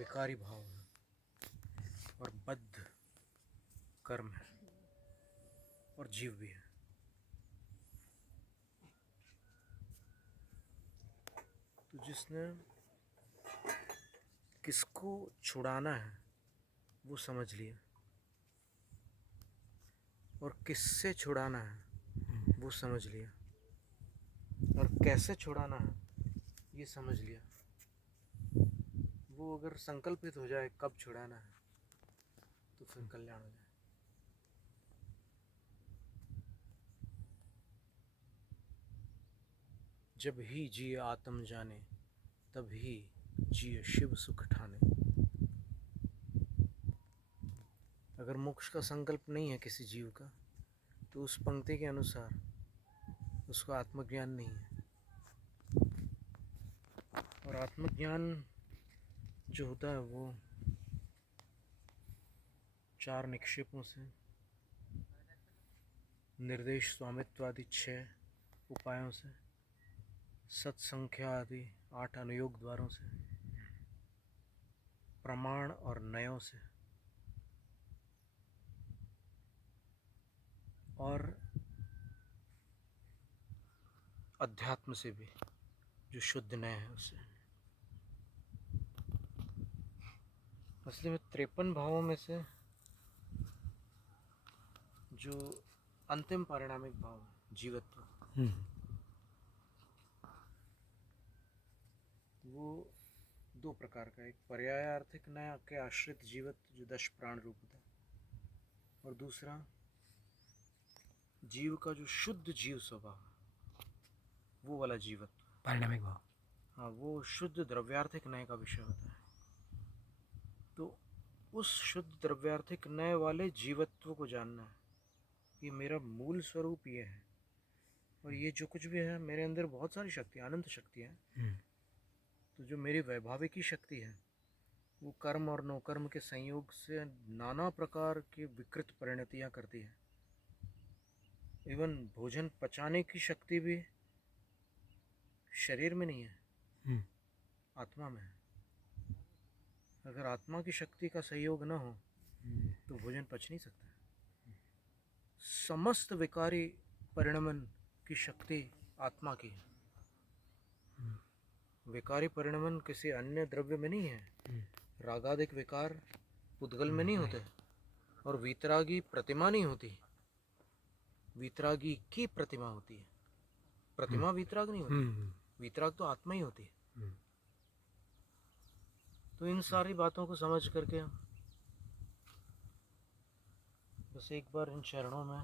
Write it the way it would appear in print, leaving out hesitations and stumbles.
विकारी भाव है और बद्ध कर्म है और जीव भी है। तो जिसने किसको छुड़ाना है वो समझ लिया, और किससे छुड़ाना है वो समझ लिया, और कैसे छुड़ाना है ये समझ लिया। वो अगर संकल्पित हो जाए कब छुड़ाना है तो फिर कल्याण हो जाए। जब ही जिए आत्म जाने, तब ही जिए शिव सुख ठाने। अगर मोक्ष का संकल्प नहीं है किसी जीव का तो उस पंक्ति के अनुसार उसको आत्मज्ञान नहीं है। और आत्मज्ञान जो होता है वो 4 निक्षेपों से, निर्देश स्वामित्व आदि 6 उपायों से, सत्संख्या आदि 8 अनुयोग द्वारों से, प्रमाण और नयों से, और अध्यात्म से भी जो शुद्ध नय है उससे। असली में 53 भावों में से जो अंतिम पारिणामिक भाव है जीवत्व, वो 2 प्रकार का, एक पर्यायार्थिक नय के आश्रित जीवत्व जो 10 प्राण रूप होता है, और दूसरा जीव का जो शुद्ध जीव स्वभाव वो वाला जीवत्व, पारिणामिक भाव। हाँ, वो शुद्ध द्रव्यार्थिक नय का विषय होता है। तो उस शुद्ध द्रव्यार्थिक नय वाले जीवत्व को जानना है, ये मेरा मूल स्वरूप ये है, और ये जो कुछ भी है मेरे अंदर बहुत सारी शक्ति, अनंत शक्तियाँ हैं। तो जो मेरी वैभाविकी शक्ति है वो कर्म और नौकर्म के संयोग से नाना प्रकार की विकृत परिणतियाँ करती है। इवन भोजन पचाने की शक्ति भी शरीर में नहीं है, आत्मा में है। अगर आत्मा की शक्ति का सहयोग न हो तो भोजन पच नहीं सकता। समस्त विकारी परिणमन की शक्ति आत्मा की है। विकारी परिणमन किसी अन्य द्रव्य में नहीं है। रागादिक विकार पुद्गल में नहीं होते, और वीतरागी प्रतिमा नहीं होती, वीतरागी की प्रतिमा होती है। प्रतिमा वीतराग नहीं होती, वीतराग तो आत्मा ही होती है। तो इन सारी बातों को समझ करके बस एक बार इन चरणों में